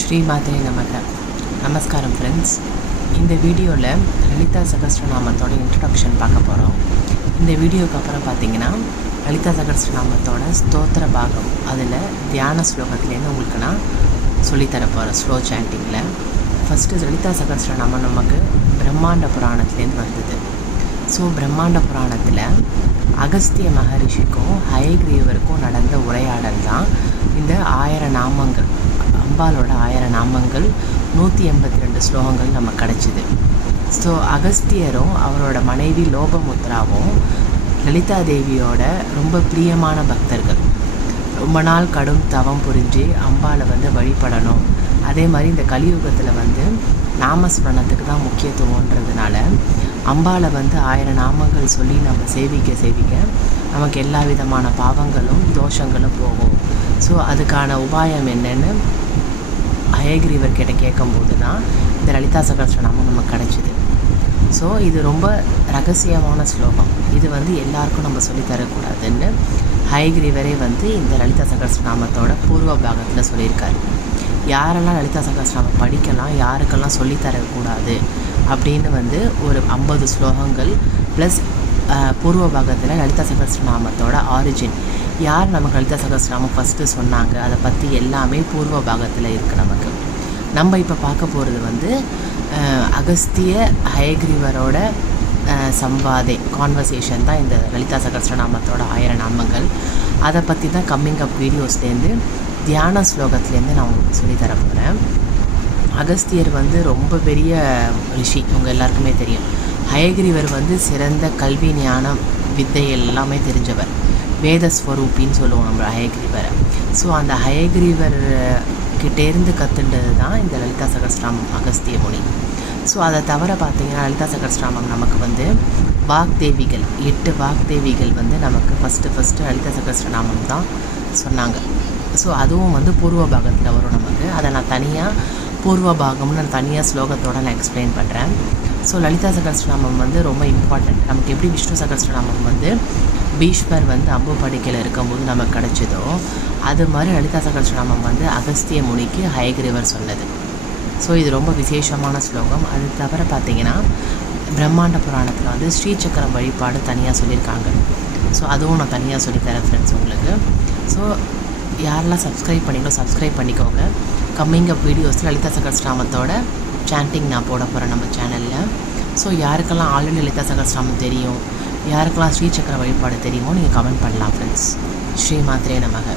ஸ்ரீமாத்ரே நமக. நமஸ்காரம் ஃப்ரெண்ட்ஸ். இந்த வீடியோவில் லலிதா சகஸ்ரநாமத்தோட இன்ட்ரடக்ஷன் பார்க்க போகிறோம். இந்த வீடியோவுக்கு அப்புறம் பார்த்தீங்கன்னா லலிதா சகஸ்ரநாமத்தோட ஸ்தோத்திர பாகம், அதில் தியான ஸ்லோகத்துலேருந்து உங்களுக்கு நான் சொல்லித்தர போகிறேன் ஸ்லோ சாண்டிங்கில். ஃபஸ்ட்டு லலிதா சகஸ்ரநாமம் நமக்கு பிரம்மாண்ட புராணத்துலேருந்து வந்தது. ஸோ பிரம்மாண்ட புராணத்தில் அகஸ்திய மகரிஷிக்கும் ஹயக்ரீவருக்கும் நடந்த உரையாடல் தான் இந்த 1000 நாமங்கள், அம்பாலோட 1000 நாமங்கள், 182 ஸ்லோகங்கள் நமக்கு கிடச்சிது. ஸோ அகஸ்தியரும் அவரோட மனைவி லோபமுத்ராவும் லலிதா தேவியோட ரொம்ப பிரியமான பக்தர்கள். ரொம்ப நாள் கடும் தவம் புரிஞ்சு அம்பாலை வழிபடணும். அதே மாதிரி இந்த கலியுகத்தில் நாமஸ்மரணத்துக்கு தான் முக்கியத்துவன்றதுனால அம்பாலை 1000 நாமங்கள் சொல்லி நம்ம சேவிக்க நமக்கு எல்லா விதமான பாவங்களும் தோஷங்களும் போகும். ஸோ அதுக்கான உபாயம் என்னென்னு ஹயக்ரீவர் கிட்ட கேட்கும்போது தான் இந்த லலிதா சகஸ்ரநாமம் நமக்கு கிடச்சிது. ஸோ இது ரொம்ப ரகசியமான ஸ்லோகம். இது எல்லாருக்கும் நம்ம சொல்லித்தரக்கூடாதுன்னு ஹயக்ரீவரே இந்த லலிதா சகஸ்ரநாமத்தோட பூர்வ பாகத்தில் சொல்லியிருக்காரு. யாரெல்லாம் லலிதா சகஸ்ரநாமம் படிக்கலாம், யாருக்கெல்லாம் சொல்லித்தரக்கூடாது அப்படின்னு ஒரு 50 ஸ்லோகங்கள் ப்ளஸ் பூர்வ பாகத்தில் லலிதா சகஸ்ரநாமத்தோட ஆரிஜின், யார் நமக்கு லலிதா சகஸ்ரநாமம் ஃபஸ்ட்டு சொன்னாங்க, அதை பற்றி எல்லாமே பூர்வ பாகத்தில் இருக்குது நமக்கு. நம்ம இப்போ பார்க்க போகிறது அகஸ்திய ஹயக்ரீவரோட சம்வாதே கான்வர்சேஷன் தான் இந்த லலிதா சகஸ்ரநாமத்தோட 1000 நாமங்கள். அதை பற்றி தான் கம்மிங் அப் வீடியோஸ்லேருந்து தியான ஸ்லோகத்துலேருந்து நான் உங்களுக்கு சொல்லித்தர போகிறேன். அகஸ்தியர் ரொம்ப பெரிய ரிஷி, உங்கள் எல்லாருக்குமே தெரியும். ஹயக்ரீவர் சிறந்த கல்வி ஞானம் வித்தை எல்லாமே தெரிஞ்சவர், வேதஸ்வரூப்பின்னு சொல்லுவோம் நம்ம ஹயக்ரீவரை. ஸோ அந்த ஹயக்ரீவர் கிட்டேருந்து கற்றுண்டது தான் இந்த லலிதா சகஸ்ரநாமம் அகஸ்திய முனி. ஸோ அதை தவிர பார்த்திங்கன்னா லலிதா சகஸ்ரநாமம் நமக்கு வாக்தேவிகள் 8 வாக்தேவிகள் நமக்கு ஃபஸ்ட்டு லலிதா சகஸ்ரநாமம் தான் சொன்னாங்க. ஸோ அதுவும் பூர்வ பாகத்தில் வரும் நமக்கு. அதை நான் தனியாக பூர்வ பாகம்னு நான் தனியாக ஸ்லோகத்தோடு நான் எக்ஸ்பிளைன் பண்ணுறேன். ஸோ லலிதா சகஸ்ரநாமம் ரொம்ப இம்பார்ட்டண்ட். நமக்கு எப்படி விஷ்ணு சகஸ்ரநாமம் பீஷ்மர் அம்பு படுக்கையில் இருக்கும்போது நமக்கு கிடச்சிதோ, அது மாதிரி லலிதா சகஸ்ரநாமம் அகஸ்திய முனிக்கு ஹயக்ரீவர் சொன்னது. ஸோ இது ரொம்ப விசேஷமான ஸ்லோகம். அது தவிர பார்த்திங்கன்னா பிரம்மாண்ட புராணத்தில் ஸ்ரீசக்கரம் வழிபாடு தனியாக சொல்லியிருக்காங்க. ஸோ அதுவும் நான் தனியாக சொல்லித்தரேன் ஃப்ரெண்ட்ஸ் உங்களுக்கு. ஸோ யாரெல்லாம் சப்ஸ்கிரைப் பண்ணிங்களோ சப்ஸ்கிரைப் பண்ணிக்கோங்க. கம்மிங் அப் வீடியோஸில் லலிதா சகஸ்ரநாமத்தோட சாண்டிங் நான் போட போகிறேன் நம்ம சேனலில். ஸோ யாருக்கெல்லாம் ஆல்ரெடி லலிதா சகஸ்ரநாமம் தெரியும், யாருக்கெல்லாம் ஸ்ரீசக்கர வழிபாடு தெரியுமோ நீங்கள் கமெண்ட் பண்ணலாம் ஃப்ரெண்ட்ஸ். ஸ்ரீமாத்ரே நமக.